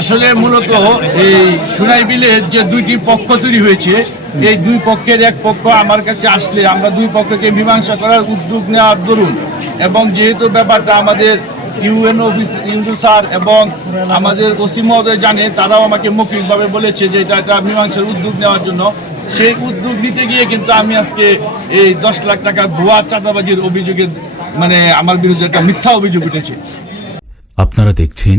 আসলে মূলত এই সুনাই বিলের যে দুইটি পক্ষ তৈরি হয়েছে, এই দুই পক্ষের এক পক্ষ আমার কাছে আসলে আমরা দুই পক্ষকে মীমাংসা করার উদ্যোগ নেওয়ার দরুন এবং যেহেতু ব্যাপারটা আমাদের ইউএন অফিস, ইউনু স্যার এবং আমাদের ওসি মহোদয় জানে, তারাও আমাকে মৌখিকভাবে বলেছে যে এটা একটা মীমাংসার উদ্যোগ নেওয়ার জন্য। সেই উদ্যোগ নিতে গিয়ে কিন্তু আমি আজকে এই দশ লাখ টাকা ভুয়া চাঁদাবাজির অভিযোগের মানে আমার বিরুদ্ধে একটা মিথ্যা অভিযোগ উঠেছে। আপনারা দেখছেন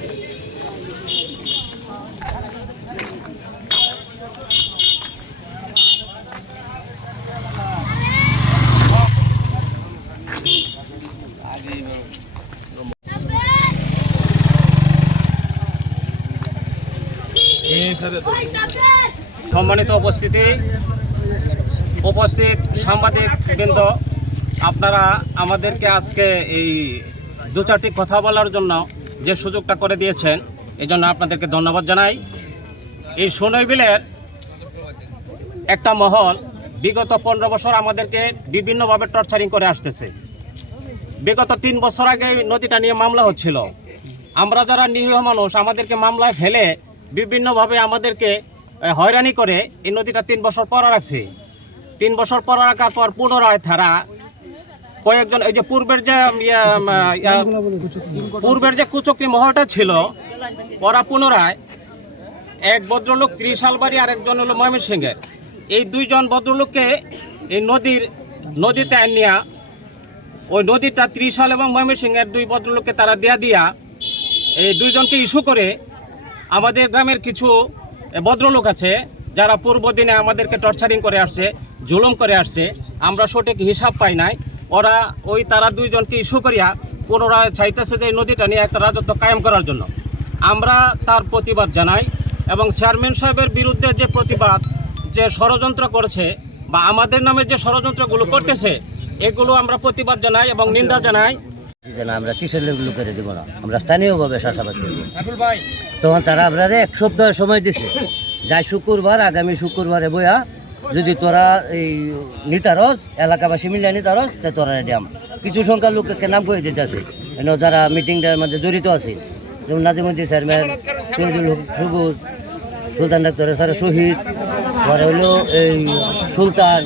সম্মানিত উপস্থিতি। উপস্থিত সাংবাদিক বৃন্দ আপনারা আমাদেরকে আজকে এই দু চারটি কথা বলার জন্য যে সুযোগটা করে দিয়েছেন, এই জন্য আপনাদেরকে ধন্যবাদ জানাই। এই সোনই বিলের একটা মহল বিগত পনেরো বছর আমাদেরকে বিভিন্নভাবে টর্চারিং করে আসতেছে। বিগত তিন বছর আগে নদীটা নিয়ে মামলা হচ্ছিল। আমরা যারা নিরীহ মানুষ, আমাদেরকে মামলায় ফেলে বিভিন্নভাবে আমাদেরকে হয়রানি করে এই নদীটা তিন বছর পর রাখছে তিন বছর পর রাখার পর পুনরায় তারা কয়েকজন, এই যে পূর্বের যে পূর্বের যে কুচকি মহলটা ছিল, ওরা পুনরায় এক ভদ্রলোক ত্রিশাল বাড়ি আর একজন হলো ময়মনসিংহের এই দুইজন ভদ্রলোককে এই নদীর, নদীতে আনিয়া ওই নদীটা ত্রিশাল এবং ময়মনসিংহের দুই ভদ্রলোককে তারা দেয়া দিয়া এই দুইজনকে ইস্যু করে আমাদের গ্রামের কিছু ভদ্রলোক আছে, যারা পূর্ব দিনে আমাদেরকে টর্চারিং করে আসছে, জুলুম করে আসছে, আমরা সঠিক হিসাব পাই নাই। ওরা, ওই তারা দুইজনকে ইস্যু করিয়া পুনরায় চাইতেছে যে নদীটা নিয়ে একটা রাজত্ব কায়েম করার জন্য। আমরা তার প্রতিবাদ জানাই এবং চেয়ারম্যান সাহেবের বিরুদ্ধে যে প্রতিবাদ, যে ষড়যন্ত্র করছে বা আমাদের নামে যে ষড়যন্ত্রগুলো করতেছে, এগুলো আমরা প্রতিবাদ জানাই এবং নিন্দা জানাই। না, আমরা কিসের লোক করে দিব না। আমরা স্থানীয়ভাবে চাষাবাদ করব তখন তারা আপনারা এক সপ্তাহ সময় দিছে। যাই শুক্রবার, আগামী শুক্রবারে বইয়া যদি তোরা এই নিতারস, এলাকাবাসী মিলিয়ে নিতারস, তা তোরা দিয়াম কিছু সংখ্যার লোককে নাম করে দিতেছে। এনে যারা মিটিংটার মধ্যে জড়িত আছে, যেমন নাজিমুদ্দিন চেয়ারম্যান শহীদুল সবুজ, সুলতান ডাক্তার স্যার শহীদ, পরে হলো এই সুলতান,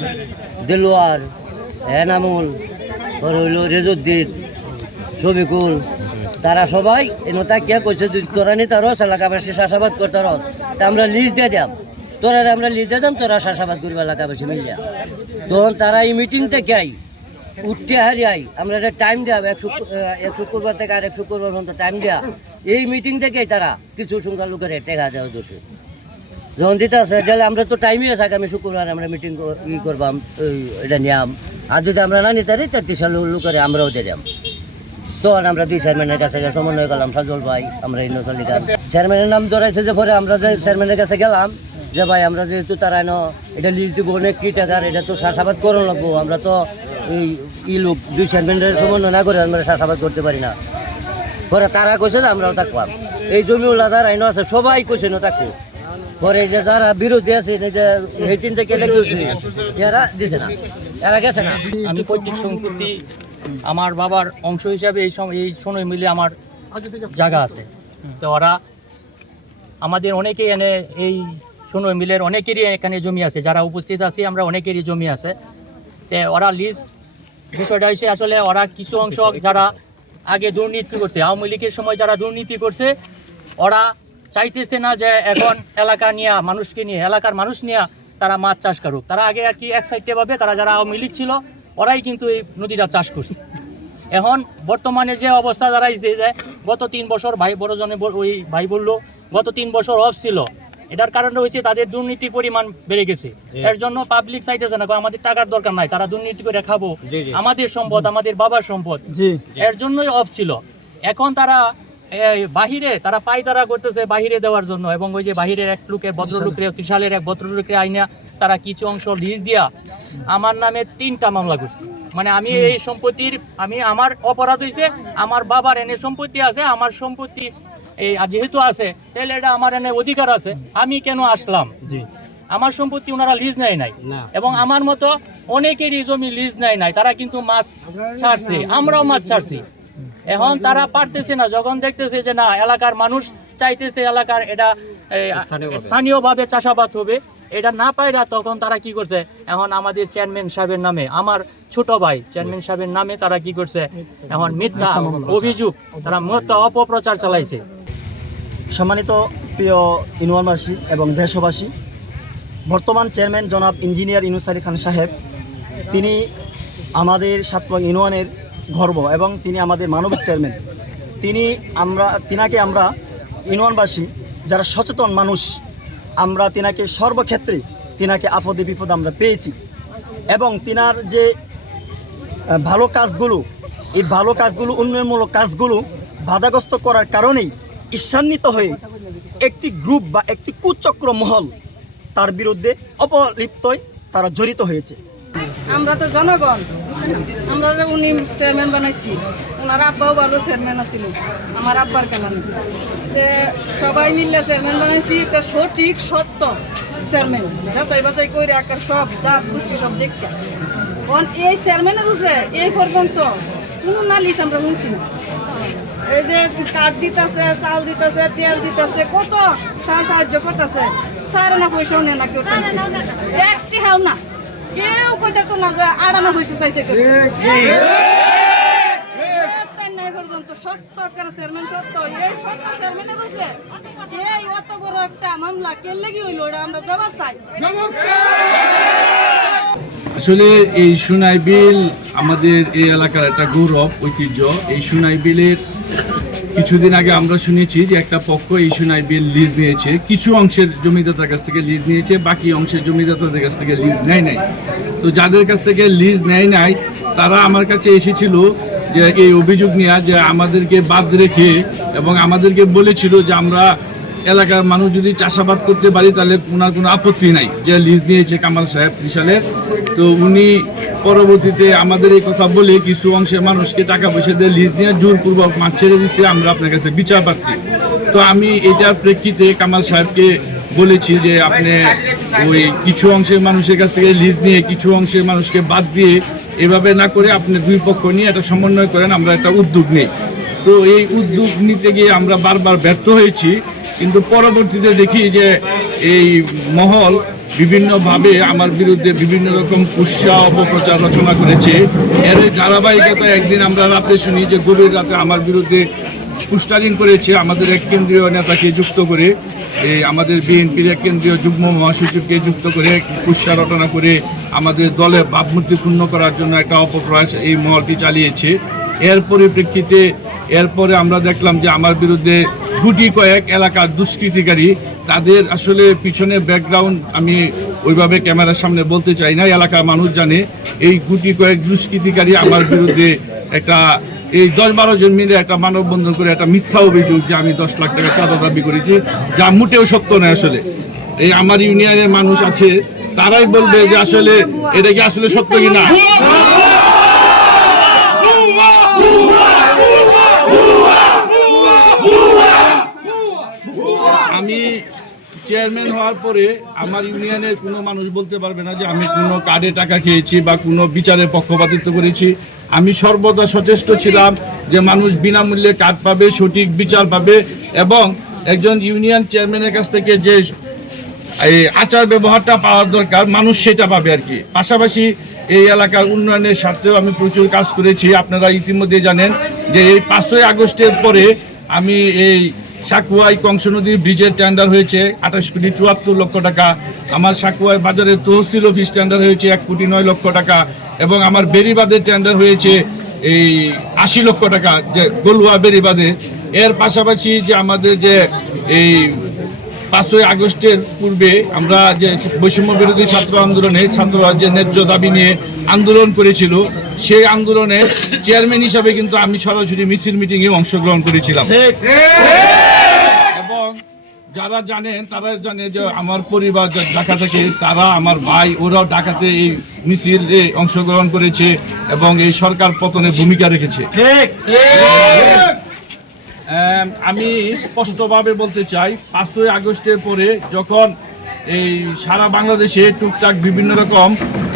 দেলোয়ার, এনামুল, পরে হইল রেজুদ্দিন ছবিকুল তারা সবাই এনে কে কইছে, যদি তোরা নিতে রস, এলাকাবাসী চাষাবাদ করতে রস। তা আমরা লিজ দিয়ে দিয়াম। তোরা আমরা লিজ দিয়ে দাম তোরা চাষাবাদ করব, এলাকাবাসী মিলিয়া। তখন তারা এই মিটিং থেকে আই উঠতে হারি আই আমরা একটা টাইম দেওয়া এক এক শুক্রবার থেকে আর এক শুক্রবার পর্যন্ত টাইম দেওয়া এই মিটিং থেকেই তারা কিছু সংখ্যা লোকের টেকা দেওয়া দোষে যখন দিতে আছে তাহলে আমরা তো টাইমই আছে, আগামী শুক্রবার আমরা মিটিং ই করবাম এটা নিয়াম। আর যদি আমরা না নিতে পারি, তেত্রিশ সাল লোকের আমরাও দিয়াম। তখন আমরা দুই চেয়ারম্যানের কাছে সমন্বয় করলাম সাজল ভাই, আমরা এই চেয়ারম্যানের নাম ধরাইছে যে পরে আমরা যে চেয়ারম্যানের কাছে গেলাম, যে ভাই আমরা যেহেতু তারা এনো, এটা লিজ দিব অনেক কি টাকার এটা তো চাষাবাদ করুন লাগবো, আমরা তো এই ই লোক, দুই চেয়ারম্যানের সমন্বয় না করে আমরা চাষাবাদ করতে পারি না। পরে তারা কইছে যে আমরাও থাকবাম এই জমিওয়ালা যারা আইন আছে, সবাই কইছে না থাকব পরে যে যারা বিরোধী আছে, এই থেকে লেগে এরা দিছে না, এরা গেছে না। আমি পৈতৃক সম্পত্তি আমার বাবার অংশ হিসাবে এই সম এই সোনই মিলে আমার জায়গা আছে। তো ওরা আমাদের অনেকেই এনে এই সোনই মিলের অনেকেরই এখানে জমি আছে। যারা উপস্থিত আছি, আমরা অনেকেরই জমি আছে। তে ওরা লিজ বিষয়টা হচ্ছে আসলে ওরা কিছু অংশ যারা আগে দুর্নীতি করছে, আওয়ামী লীগের সময় যারা দুর্নীতি করছে, ওরা চাইতেছে না যে এখন এলাকা নিয়ে মানুষকে নিয়ে, এলাকার মানুষ নিয়ে তারা মাছ চাষ করুক। তারা আগে আর কি এক সাইডে ভাবে, তারা যারা আওয়ামী লীগ ছিল ওরাই কিন্তু এই নদীটা চাষ করছে। এখন বর্তমানে যে অবস্থা দাঁড়াইছে যে গত তিন বছর ভাই বড়জনে ওই ভাই বলল গত তিন বছর অফ ছিল। এটার কারণে হয়েছে তাদের দুর্নীতির পরিমাণ বেড়ে গেছে। এর জন্য পাবলিক চাইতেছে না আমাদের টাকার দরকার নাই তারা দুর্নীতি করে খাব। আমাদের সম্পদ আমাদের বাবার সম্পদ। এর জন্যই অফ ছিল। এখন তারা বাহিরে তারা পায়তারা করতেছে বাহিরে দেওয়ার জন্য। এবং ওই যে বাহিরের এক লোকের ভদ্রলোকের ত্রিশালের এক ভদ্রলোকের আইনা তারা কিছু অংশ লিজ দিয়া আমার নামে তিনটা মামলা করছে। মানে আমি এই সম্পত্তির আমি আমার অপরাধ হয়েছে আমার বাবার এনে সম্পত্তি আছে আমার সম্পত্তি এই যেহেতু আছে তাহলে এটা আমার এনে অধিকার আছে আমি কেন আসলাম? জি। আমার সম্পত্তি ওনারা লিজ নেয় নাই। এবং আমার মতো অনেকেরই জমি লিজ নেয় নাই তারা কিন্তু মাছ ছাড়ছে আমরাও মাছ ছাড়ছি। এখন তারা পারতেছে না যখন দেখতেছে যে না এলাকার মানুষ চাইতেছে এলাকার এটা স্থানীয়ভাবে চাষাবাদ হবে এটা না পায়রা তখন তারা কি করছে? এখন আমাদের চেয়ারম্যান সাহেবের নামে আমার ছোট ভাই চেয়ারম্যান সাহেবের নামে তারা কি করছে? এখন মিথ্যা অভিযোগ তারা মিথ্যা অপপ্রচার চালাইছে। সম্মানিত প্রিয় ইউনিয়নবাসী এবং দেশবাসী বর্তমান চেয়ারম্যান জনাব ইঞ্জিনিয়ার ইনুস আলী খান সাহেব তিনি আমাদের সাতপং ইউনিয়নের গর্ব এবং তিনি আমাদের মানবিক চেয়ারম্যান। তিনি আমরা, তিনাকে আমরা ইউনিয়নবাসী, যারা সচেতন মানুষ, আমরা তিনাকে সর্বক্ষেত্রে তিনাকে আপদে বিপদ আমরা পেয়েছি। এবং তিনার যে ভালো কাজগুলো, এই ভালো কাজগুলো, উন্নয়নমূলক কাজগুলো বাধাগ্রস্ত করার কারণেই ঈর্ষান্বিত হয়ে একটি গ্রুপ বা একটি কুচক্র মহল তার বিরুদ্ধে অপলিপ্তই তারা জড়িত হয়েছে। আমরা তো জনগণ। আমরা উনি চেয়ারম্যান বানাইছি ওনার আব্বাও ভালো চেয়ারম্যান আছিল, আমার আব্বার কারণে তে সবাই মিললে চেয়ারম্যান বানাইছি, এটা সঠিক সত্য চেয়ারম্যান যাচাই বাছাই করে একার সব জাত, গোষ্ঠী সব দেখতে। এই চেয়ারম্যানের উপরে এই পর্যন্ত কোনো নালিশ আমরা শুনছি না। এই যে কাঠ দিতেছে, চাল দিতেছে, তেল দিতেছে, কত সাহায্য করতেছে স্যার না পয়সাও নেয় না কেউ। একটি হাও না। কেউ কইতে তো না যে আড়ানা পয়সা চাইছে কেউ। সত্য করে চেয়ারম্যান সত্য? এই সত্য চেয়ারম্যানের উপরে এই অত বড় একটা মামলা কে লেগে হইল ওটা আমরা জবাব চাই। আসলে এই সুনাই বিল আমাদের এই এলাকার একটা গৌরব ঐতিহ্য। এই সুনাই বিলের কিছুদিন আগে আমরা শুনেছি যে একটা পক্ষ এই সুনাই বিল লিজ নিয়েছে, কিছু অংশের জমিদাতার কাছ থেকে লিজ নিয়েছে, বাকি অংশের জমিদাতাদের কাছ থেকে লিজ নেয় নাই। তো যাদের কাছ থেকে লিজ নেয় নাই, তারা আমার কাছে এসেছিল যে এই অভিযোগ নেওয়া যে আমাদেরকে বাদ রেখে এবং আমাদেরকে বলেছিল যে আমরা এলাকার মানুষ যদি চাষাবাদ করতে পারি, তাহলে ওনার কোনো আপত্তি নাই। যে লিজ নিয়েছে কামাল সাহেব ত্রিশালের তো উনি পরবর্তীতে আমাদের এই কথা বলে কিছু অংশের মানুষকে টাকা পয়সা দিয়ে লিজ নিয়ে জোরপূর্বক মাছ ছেড়ে দিচ্ছে আমরা আপনার কাছে বিচার পাচ্ছি। তো আমি এটার প্রেক্ষিতে কামাল সাহেবকে বলেছি যে আপনি ওই কিছু অংশের মানুষের কাছ থেকে লিজ নিয়ে কিছু অংশের মানুষকে বাদ দিয়ে এভাবে না করে আপনি দুই পক্ষ নিয়ে একটা সমন্বয় করেন, আমরা একটা উদ্যোগ নেই। তো এই উদ্যোগ নিতে গিয়ে আমরা বারবার ব্যর্থ হয়েছি। কিন্তু পরবর্তীতে দেখি যে এই মহল বিভিন্নভাবে আমার বিরুদ্ধে বিভিন্ন রকম কুৎসা, অপপ্রচার রচনা করেছে। এর ধারাবাহিকতা একদিন আমরা রাতে শুনি যে গভীর রাতে আমার বিরুদ্ধে পুস্টারিং করেছে আমাদের এক কেন্দ্রীয় নেতাকে যুক্ত করে। এই আমাদের বিএনপির এক কেন্দ্রীয় যুগ্ম মহাসচিবকে যুক্ত করে কুৎসা রচনা করে আমাদের দলে ভাবমূর্তি ক্ষুণ্ণ করার জন্য একটা অপপ্রয়াস এই মহলটি চালিয়েছে। এর পরিপ্রেক্ষিতে এরপরে আমরা দেখলাম যে আমার বিরুদ্ধে গুটি কয়েক এলাকার দুষ্কৃতিকারী, তাদের আসলে পিছনে ব্যাকগ্রাউন্ড আমি ওইভাবে ক্যামেরার সামনে বলতে চাই না, এলাকার মানুষ জানে। এই গুটি কয়েক দুষ্কৃতিকারী আমার বিরুদ্ধে একটা, এই দশ বারো জন মিলে একটা মানববন্ধন করে একটা মিথ্যা অভিযোগ যে আমি দশ লাখ টাকা চাঁদা দাবি করেছি, যা মোটেও সত্য নয় আসলে। এই আমার ইউনিয়নের মানুষ আছে, তারাই বলবে যে আসলে এটা কি আসলে সত্য কিনা? আমি চেয়ারম্যান হওয়ার পরে আমার ইউনিয়নের কোনো মানুষ বলতে পারবে না যে আমি কোনো কার্ডে টাকা খেয়েছি বা কোনো বিচারে পক্ষপাতিত্ব করেছি। আমি সর্বদা সচেষ্ট ছিলাম যে মানুষ বিনামূল্যে কার্ড পাবে, সঠিক বিচার পাবে এবং একজন ইউনিয়ন চেয়ারম্যানের কাছ থেকে যে এই আচার ব্যবহারটা পাওয়ার দরকার, মানুষ সেটা পাবে আর কি। পাশাপাশি এই এলাকার উন্নয়নের স্বার্থেও আমি প্রচুর কাজ করেছি। আপনারা ইতিমধ্যে জানেন যে এই পাঁচই আগস্টের পরে আমি এই সাকুয়াই কংস নদীর ব্রিজের টেন্ডার হয়েছে, আঠাশ কোটি চুয়াত্তর লক্ষ টাকা। আমার সাকুয়াই বাজারে তহসিল অফিস টেন্ডার হয়েছে, এক কোটি নয় লক্ষ টাকা। এবং আমার বেরিবাদের টেন্ডার হয়েছে, এই আশি লক্ষ টাকা, যে গলুয়া বেরিবাদে এর পাশাপাশি যে আমাদের যে এই পাঁচই আগস্টের পূর্বে আমরা যে বৈষম্য বিরোধী ছাত্র আন্দোলনে ছাত্ররা যে ন্যায্য দাবি নিয়ে আন্দোলন করেছিল, সেই আন্দোলনে চেয়ারম্যান হিসাবে কিন্তু আমি সরাসরি মিছিল মিটিংয়ে অংশগ্রহণ করেছিলাম। যারা জানেন তারা জানে যে আমার পরিবার ঢাকা থেকে তারা আমার ভাই ওরাও ঢাকাতে এই মিছিলে অংশগ্রহণ করেছে এবং এই সরকার পতনে ভূমিকা রেখেছে। আমি স্পষ্টভাবে বলতে চাই পাঁচই আগস্টের পরে যখন এই সারা বাংলাদেশে টুকটাক বিভিন্ন রকম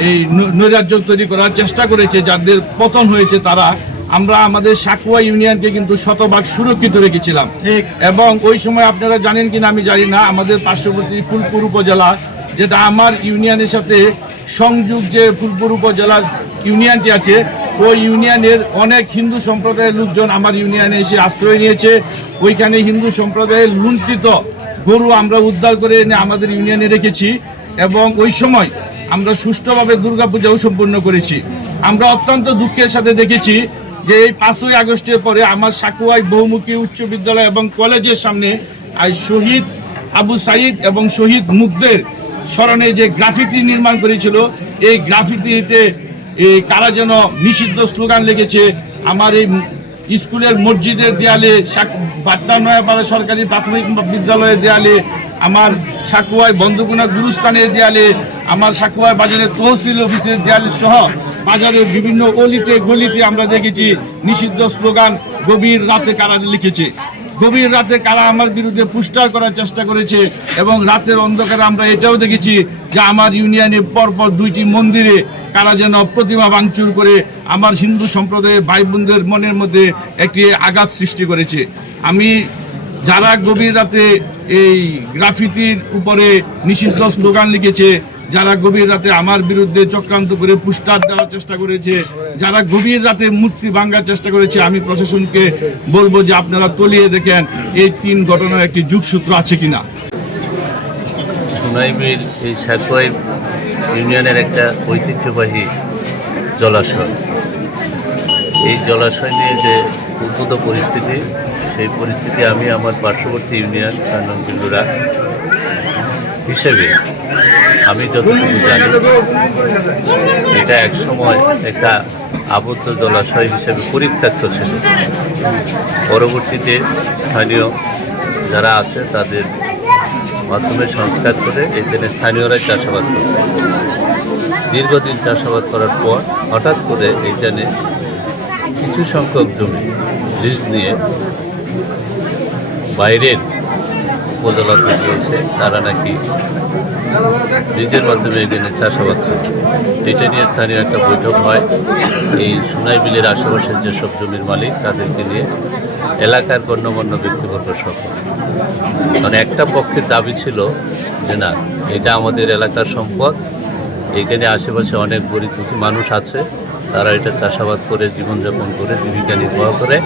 এই নৈরাজ্য তৈরি করার চেষ্টা করেছে যাদের পতন হয়েছে তারা আমরা আমাদের সাকুয়া ইউনিয়নকে কিন্তু শতভাগ সুরক্ষিত রেখেছিলাম। এবং ওই সময় আপনারা জানেন কিনা আমি জানি না আমাদের পার্শ্ববর্তী ফুলপুর উপজেলা যেটা আমার ইউনিয়নের সাথে সংযোগ যে ফুলপুর উপজেলার ইউনিয়নটি আছে ওই ইউনিয়নের অনেক হিন্দু সম্প্রদায়ের লোকজন আমার ইউনিয়নে এসে আশ্রয় নিয়েছে। ওইখানে হিন্দু সম্প্রদায়ের লুণ্ঠিত গরু আমরা উদ্ধার করে এনে আমাদের ইউনিয়নে রেখেছি এবং ওই সময় আমরা সুষ্ঠুভাবে দুর্গাপূজাও সম্পন্ন করেছি। আমরা অত্যন্ত দুঃখের সাথে দেখেছি যে এই পাঁচই আগস্টের পরে আমার সাকুয়াই বহুমুখী উচ্চ বিদ্যালয় এবং কলেজের সামনে আজ শহীদ আবু সাইদ এবং শহীদ মুগ্ধের স্মরণে যে গ্রাফিতি নির্মাণ করেছিল, এই গ্রাফিতিতে এই কারা যেন নিষিদ্ধ স্লোগান লেগেছে, আমার এই স্কুলের মসজিদের দেয়ালে পাটনা নয়াপাড়া সরকারি প্রাথমিক বিদ্যালয়ের দেয়ালে, আমার সাকুয়ায় বন্ধকুনা গুরুস্থানের দেয়ালে, আমার সাকুয়ায় বাজারের তহসিল অফিসের দেয়ালে সহ বাজারের বিভিন্ন অলিতে গলিতে আমরা দেখেছি নিষিদ্ধ স্লোগান, গভীর রাতে কারা লিখেছে? গভীর রাতে কারা আমার বিরুদ্ধে পুস্টার করার চেষ্টা করেছে? এবং রাতের অন্ধকারে আমরা এটাও দেখেছি যে আমার ইউনিয়নে পরপর দুইটি মন্দিরে কারা যেন প্রতিমা ভাঙচুর করে আমার হিন্দু সম্প্রদায়ের ভাই বোনদের মনের মধ্যে একটি আঘাত সৃষ্টি করেছে। আমি যারা গভীর রাতে এই গ্রাফিতির উপরে নিষিদ্ধ স্লোগান লিখেছে যারা গভীর রাতে আমার বিরুদ্ধে চক্রান্ত করে পুস্টার দেওয়ার চেষ্টা করেছে, যারা গভীর রাতে মূর্তি ভাঙার চেষ্টা করেছে, আমি প্রশাসনকে বলব যে আপনারা তলিয়ে দেখেন এই তিন ঘটনার একটি যুগসূত্র আছে কিনা। সোনাইবির এই সাকুয়াই ইউনিয়নের একটা ঐতিহ্যবাহী জলাশয়। এই জলাশয় নিয়ে যে উদ্ভূত পরিস্থিতি, সেই পরিস্থিতি আমি আমার পার্শ্ববর্তী ইউনিয়ন কানবিল্লুরা হিসেবে আমি যতটুকু জানি, এটা এক সময় একটা আবদ্ধ জলাশয় হিসেবে পরিত্যক্ত ছিল। পরবর্তীতে স্থানীয় যারা আছে, তাদের মাধ্যমে সংস্কার করে এখানে স্থানীয়রাই চাষাবাদ করে। দীর্ঘদিন চাষাবাদ করার পর হঠাৎ করে এইখানে কিছু সংখ্যক জমি লিজ নিয়ে বাইরের উপজেলা থেকে এসে তারা নাকি লিজের মাধ্যমে এখানে চাষাবাদ করে। এটা নিয়ে স্থানীয় একটা বৈঠক হয়। এই সোনাই বিলের আশেপাশের যেসব জমির মালিক, তাদেরকে নিয়ে এলাকার গণ্যমান্য ব্যক্তিবর্গ সহ। মানে একটা পক্ষের দাবি ছিল যে না, এটা আমাদের এলাকার সম্পদ। এখানে আশেপাশে অনেক গরিব দুঃখী মানুষ আছে। তারা এটা চাষাবাদ করে, জীবনযাপন করে, জীবিকা নির্বাহ করে।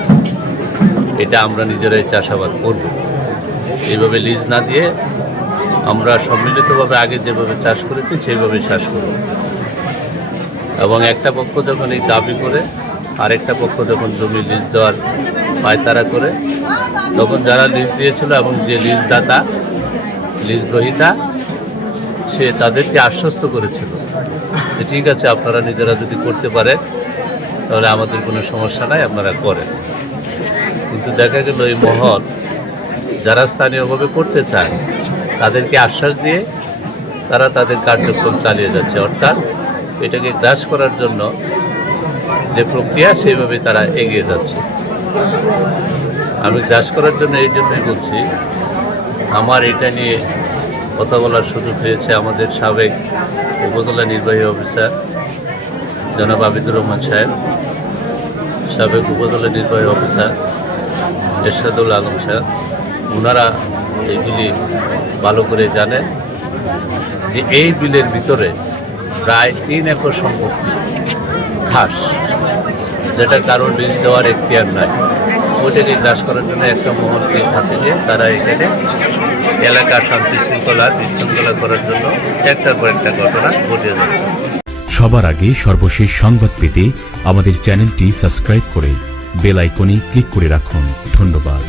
এটা আমরা নিজেরাই চাষাবাদ করব। এইভাবে লিজ না দিয়ে আমরা সম্মিলিতভাবে আগে যেভাবে চাষ করেছি সেইভাবে চাষ করব। এবং একটা পক্ষ যখন এই দাবি করে, আরেকটা পক্ষ যখন জমি লিজ দেওয়ার পায়তারা করে, তখন যারা লিজ দিয়েছিল এবং যে লিজ দাতা লিজ গ্রহীতা সে তাদেরকে আশ্বস্ত করেছিল যে ঠিক আছে, আপনারা নিজেরা যদি করতে পারেন, তাহলে আমাদের কোনো সমস্যা নাই, আপনারা করেন। কিন্তু দেখা গেল এই মহল যারা স্থানীয়ভাবে করতে চায়, তাদেরকে আশ্বাস দিয়ে তারা তাদের কার্যক্রম চালিয়ে যাচ্ছে। অর্থাৎ এটাকে গ্রাস করার জন্য যে প্রক্রিয়া, সেইভাবে তারা এগিয়ে যাচ্ছে। আমি গ্রাস করার জন্য এই জন্যই বলছি, আমার এটা নিয়ে কথা বলার সুযোগ হয়েছে আমাদের সাবেক উপজেলা নির্বাহী অফিসার জনাব আবিদুর রহমান সাহেব, সাবেক উপজেলা নির্বাহী অফিসার এরশাদুল আলম সাহেব। ওনারা এইগুলি ভালো করে জানেন যে এই বিলের ভিতরে প্রায় তিন একর সম্পত্তি ঘাস যেটা কারও লিজ দেওয়ার এখতিয়ার নাই। ওইটাকে গ্রাস করার জন্য একটা মহলকে হাতে নিয়ে তারা এখানে এলাকার শান্তি শৃঙ্খলা, বিশৃঙ্খলা করার জন্য একটার পর একটা ঘটনা ঘটে যাচ্ছে। সবার আগে সর্বশেষ সংবাদ পেতে আমাদের চ্যানেলটি সাবস্ক্রাইব করে বেল আইকনে ক্লিক করে রাখুন। ধন্যবাদ।